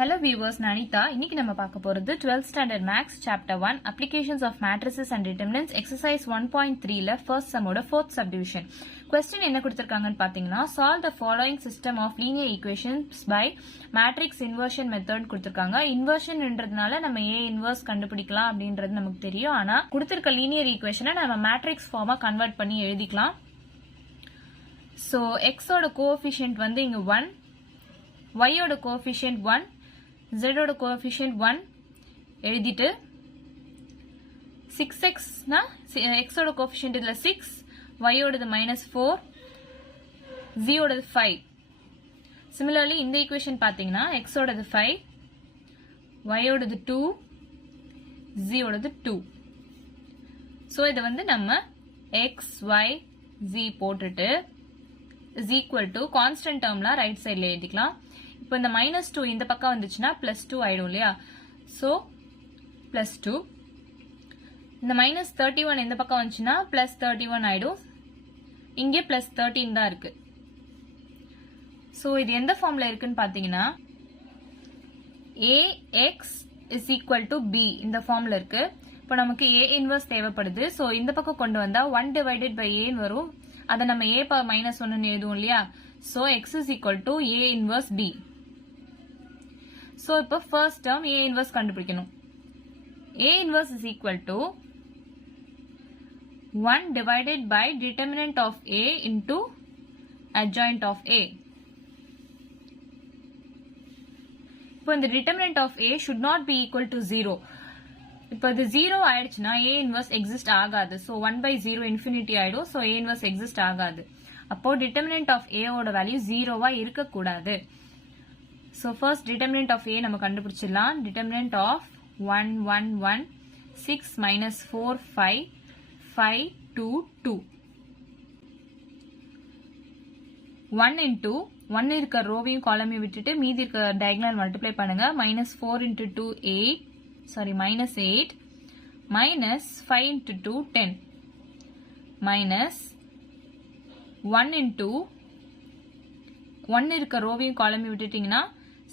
Hello viewers, Nanita. இன்னைக்கு நம்ம பார்க்க போறது 12th standard maths chapter 1 applications of matrices and determinants exercise 1.3 ல first sum ஓட fourth subdivision. Question என்ன கொடுத்திருக்காங்கன்னு பாத்தீங்கன்னா solve the following system of linear equations by matrix inversion method கொடுத்திருக்காங்க. inversionன்றதுனால நம்ம A inverse கண்டுபிடிக்கலாம் அப்படின்றது நமக்கு தெரியும். ஆனா கொடுத்திருக்க linear equation நம்ம matrix form convert பண்ணி எழுதிக்கலாம். So x ஓட coefficient வந்து இங்க 1, y ஓட coefficient 1, z ஓட coefficient 1 எழுதிட்டு 6x னா x ஓட coefficient இதுல 6, y ஓடது -4, z ஓடது 5. Similarly இந்த equation பாத்தீங்கன்னா x ஓடது 5, y ஓடது 2, z ஓடது 2. So இது வந்து நம்ம x, y, z போட்டுட்டு is equal to constant termல right sideல எழுதிக்கலாம். இப்போ இந்த -2 இந்த பக்கம் வந்துச்சுன்னா +2 ஆயிடும் இல்லையா? So +2. இந்த -31 இந்த பக்கம் வந்துச்சுன்னா +31 ஆயிடும். இங்கே +13 தான் இருக்கு. So இது எந்த ஃபார்ம்ல இருக்குன்னு பாத்தீங்கன்னா ax is equal to b இந்த ஃபார்ம்ல இருக்கு. இப்போ நமக்கு a இன்வர்ஸ் தேவைப்படுது. So இந்த பக்கம் கொண்டு வந்தா 1 divided by a வரும். அதை நம்ம a power -1 எழுதுவோம் இல்லையா? So x is equal to a inverse b. So இப்போ first term a inverse கண்டுபிடிக்கணும். a inverse is equal to 1 divided by determinant of a into adjoint of a. இப்போ இந்த determinant of a should not be equal to 0. இப்போ இது 0 ஆயிடுச்சுன்னா a inverse exist ஆகாது. So 1/0 infinity ஆயிடும். So a inverse exist ஆகாது. அப்போ determinant of a ஓட வேல்யூ 0வா இருக்கக்கூடாது. So first determinant of a நம்ம கண்டுபிடிச்சிடலாம். determinant of 1 1 1 6 -4 5 5 2 2. 1 into 1 இருக்க ரோவையும் காலமையும் விட்டுட்டு மீதி இருக்க டயகனல் மல்டிப்ளை பண்ணுங்க. -4 into 2 8 -8 -5 into 2 10 minus 1 into 1 இருக்க ரோவையும் காலமையும் விட்டுட்டீங்கன்னா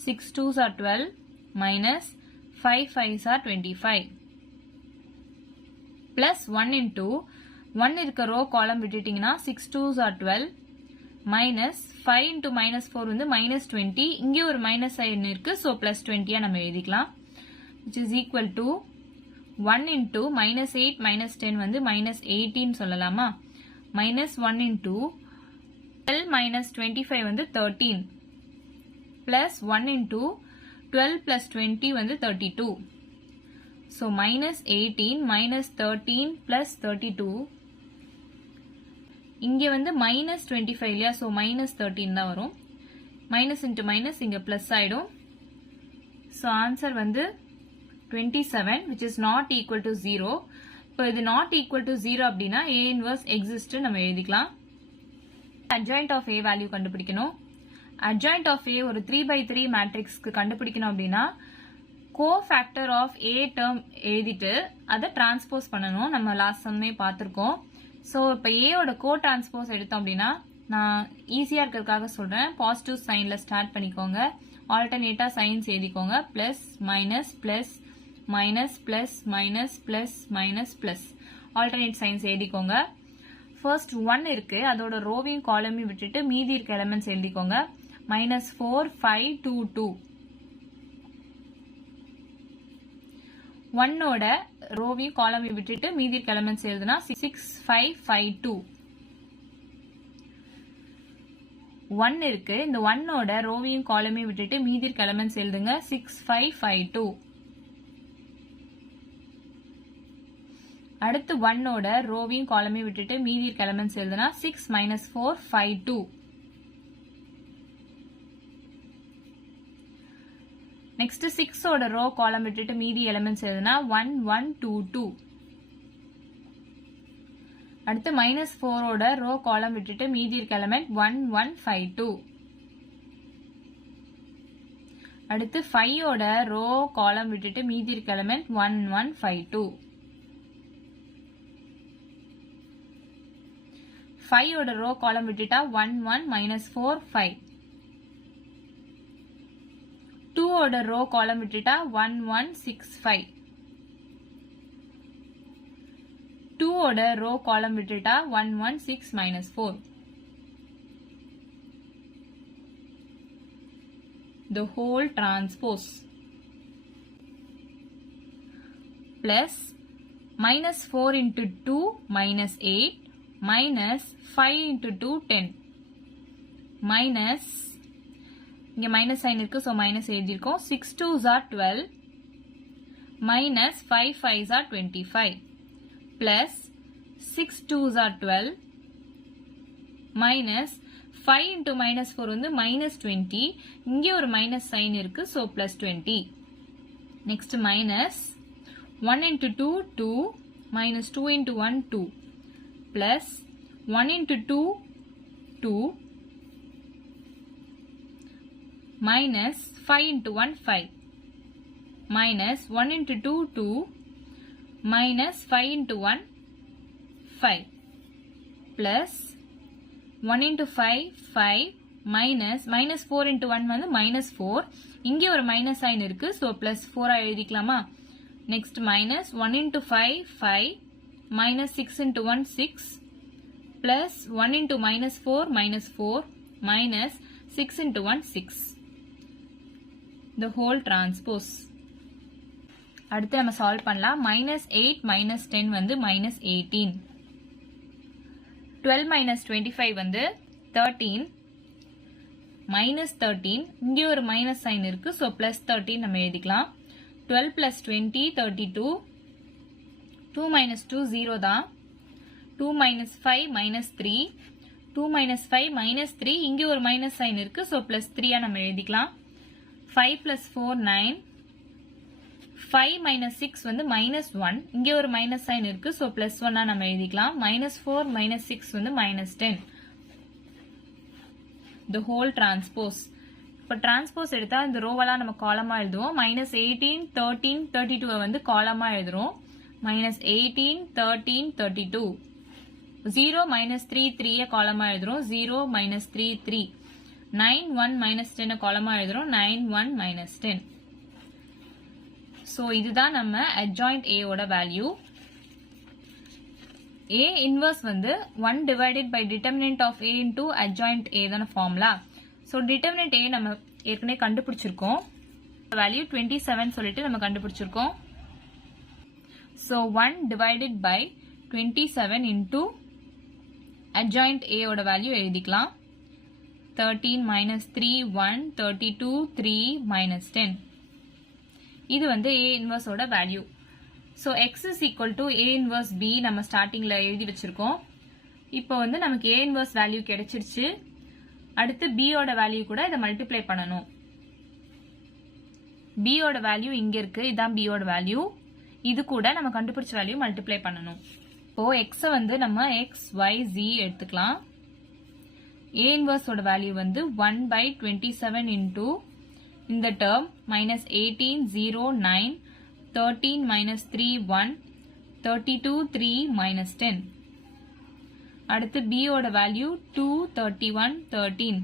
6 2s are 12 minus 5 5s are 25 plus 1 into 1 இருக்க ரோ காலம் விட்டுட்டீங்கன்னா 6 2s are 12 minus 5 into -4 வந்து -20. இங்கே ஒரு மைனஸ் சைன் இருக்கு. So plus 20 நம்ம எழுதிக்கலாம். which is equal to 1 into -8 -10 வந்து -18 சொல்லலாமா? -1 into 12 minus 25 வந்து 13 plus 1 into 12 plus 20 வந்து 32. So -18 -13 plus 32. இங்கே வந்து -25 இல்லையா? So -13 தான் வரும். minus into minus இங்க plus ஆயிடும். So answer வந்து 27 which is not equal to 0. இப்போ இது not equal to 0 அப்படின்னா a inverse exist நம்ம எழுதிக்கலாம். adjoint of a value கண்டுபிடிக்கணும். adjoint of a ஒரு 3/3 மேட்ரிக்ஸ்க்கு கண்டுபிடிக்கணும் அப்படின்னா cofactor of a term எழுதிட்டு அதை டிரான்ஸ்போஸ் பண்ணணும். நம்ம லாஸ்ட் சம்மே பார்த்திருக்கோம். ஸோ இப்போ a ஓட கோ டிரான்ஸ்போஸ் எடுத்தோம் அப்படின்னா நான் ஈஸியா இருக்கிறதுக்காக சொல்றேன். பாசிட்டிவ் சைன்ல ஸ்டார்ட் பண்ணிக்கோங்க. ஆல்டர்னேட்டா சைன்ஸ் எழுதிக்கோங்க. Plus minus plus minus plus minus plus minus plus alternate science எழுதிக்கோங்க. ஃபர்ஸ்ட் 1 இருக்கு, அதோட ரோவையும் காலமையும் விட்டுட்டு மீதி இருக்க எலிமெண்ட்ஸ் எழுதிக்கோங்க. -4 5 2 2. 1 ஓட ரோவையும் காலமையும் விட்டுட்டு மீதி இருக்க எலிமெண்ட்ஸ் எழுதுனா 6 5 5 2. 1 இருக்கு, இந்த 1 ஓட ரோவையும் காலமையும் விட்டுட்டு மீதி இருக்க எலிமெண்ட்ஸ் எழுதுங்க. 6 5 5 2. அடுத்து 1 ஓட ரோவையும் காலமையும் விட்டுட்டு மீதி இருக்க எலிமெண்ட்ஸ் எழுதுனா 6 -4 5 2. நெக்ஸ்ட் 6 ஓட ரோ காலம் விட்டுட்டு மீதி எலிமெண்ட்ஸ் எழுதுனா 1 1 2 2. அடுத்து -4 ஓட ரோ காலம் விட்டுட்டு மீதி இருக்க எலிமெண்ட் 1 1 5 2. அடுத்து 5 ஓட ரோ காலம் விட்டுட்டு மீதி இருக்க எலிமெண்ட் 1 1 5 2. 5 ஓட ரோ காலம் விட்டுட்டா 1 1 -4 5. 2 ஓட ரோ காலம் விட்டுட்டா 1165. 2 ஓட ரோ காலம் விட்டுட்டா 116 minus 4. The whole transpose plus minus 4 into 2 minus 8 minus 5 into 2 10 minus இங்க minus sign இருக்கு so minus எழுதிருக்கோம் 6 2s are 12 minus 5 5s are 25 plus 6 2s are 12 minus 5 into minus 4 வந்து minus 20 இங்கே ஒரு minus sign இருக்கு so plus 20 next minus 1 into 2 2 minus 2 into 1 2 plus 1 into 2 2 minus 5 into 1 5 minus 1 into 2 2 minus 5 into 1 5 plus 1 into 5 5 minus 4 into 1 வந்து minus 4 இங்கே ஒரு minus sign இருக்கு so plus 4 எழுதிக்கலாமா next minus 1 into 5 5 minus 6 into 1 6 plus 1 into minus 4 minus 6 into 1 6 the whole transpose. அடுத்து நம்ம solve பண்ணலாம் minus 8 minus 10 வந்து minus 18. 12 minus 25 வந்து 13 minus 13 இங்கே ஒரு minus sign இருக்கு so plus 13 நம்ம எழுதிக்கலாம் 12 plus 20 32 2 minus 2 0 தான் 2 minus 5 minus 3 2 minus 5 minus 3 இங்கே ஒரு minus sign இருக்கு so plus 3 நம்ம எழுதிக்கலாம் 5 plus 4 9 5 minus 6 வந்து minus 1 இங்கே ஒரு minus sign இருக்கு so plus 1 நம்ம எழுதிக்கலாம் minus 4 minus 6 வந்து minus 10 the whole transpose. இப்போ transpose எடுத்தா இந்த ரோவெல்லாம் நம்ம காலமா எழுதுவோம் minus 18 13 32 வந்து காலமா எழுதுறோம் minus 18 13 32 0 minus 3 3 காலமா எழுதுறோம் 0 minus 3 3 9 1 minus 10 காலமா எழுதுறோம் 9 1 minus 10. So இதுதான் நம்ம adjoint A ஓட value. A inverse வந்து 1 divided by determinant of A into adjoint A தான formula. So determinant A நம்ம ஏற்கனவே கண்டுபிடிச்சிருக்கோம். Value 27 சொல்லிட்டு நம்ம கண்டுபிடிச்சிருக்கோம். So 1 divided by 27 into adjoint A ஓட value எழுதிக்கலாம். 13 minus 3 1 32 3 minus 10. இது வந்து A inverse ஓட value. So x is equal to A inverse B நம்ம ஸ்டார்டிங்ல எழுதி வச்சிருக்கோம். இப்போ வந்து நமக்கு A inverse value கிடைச்சிருச்சு. அடுத்து B ஓட value கூட இதை மல்டிப்ளை பண்ணணும். B ஓட value இங்க இருக்கு. இதான் B ஓட value. இது கூட நம்ம கண்டுபிடிச்ச value மல்டிப்ளை பண்ணணும். இப்போ x வந்து நம்ம x, y, z எடுத்துக்கலாம். A inverse ஓட value வந்து 1 by 27 into இந்த term minus 18 0 9 13 minus 3 1 32 3 minus 10. அடுத்து B ஓட value 2 31 13.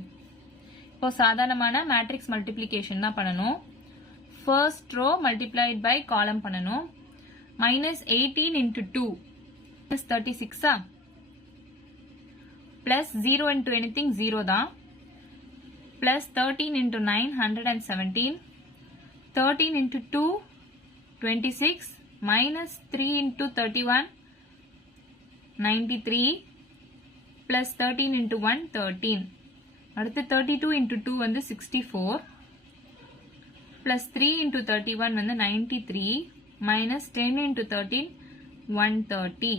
இப்போ சாதாரணமான matrix multiplication தான் பண்ணணும். First row multiplied by column பண்ணணும். Minus 18 into 2 is 36 plus 0 into anything 0 தான். Plus 13 into 9 117. 13 into 2 26 minus 3 into 31 93 plus 13 into 1 13. அடுத்து 32 into 2 வந்து 64 plus 3 into 31 வந்து 93 minus 10 into 13 130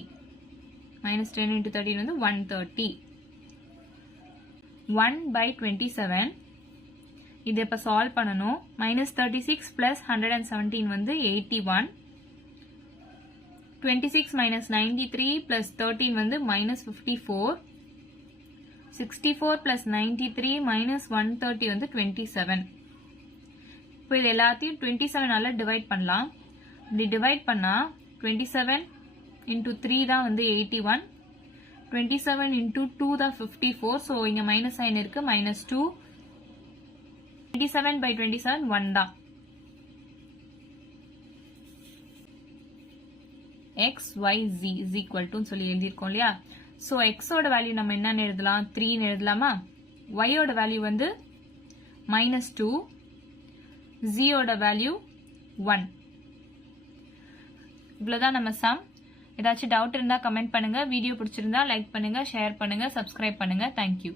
minus 10 into 13 வந்து 130. 1 by 27 இது இப்ப சால்வ் பண்ணனும். minus 36 plus 117 வந்து 81. 26 minus 93 plus 13 வந்து minus 54. 64 plus 93 minus 130 வந்து 27. இப்போ இது எல்லாத்தையும் 27 ஆல டிவைட் பண்ணலாம். இப்படி டிவைட் பண்ணா 27 into 3 தான் வந்து 81. 27 into 2 தான் 54. So இங்க minus sign இருக்கு minus 2. 27 by 27 1 தான். x y z is equal to சொல்லி எழுதியிருக்கோம் இல்லையா. ஸோ எக்ஸோட வேல்யூ நம்ம என்னன்னு எழுதலாம், 3ன்னு எழுதலாமா. ஒய்யோட வேல்யூ வந்து -2, ஜியோட வேல்யூ 1. இவ்வளோதான் நம்ம சம். ஏதாச்சும் டவுட் இருந்தால் கமெண்ட் பண்ணுங்க. வீடியோ பிடிச்சிருந்தா லைக் பண்ணுங்க, ஷேர் பண்ணுங்க, சப்ஸ்கிரைப் பண்ணுங்க. தேங்க்யூ.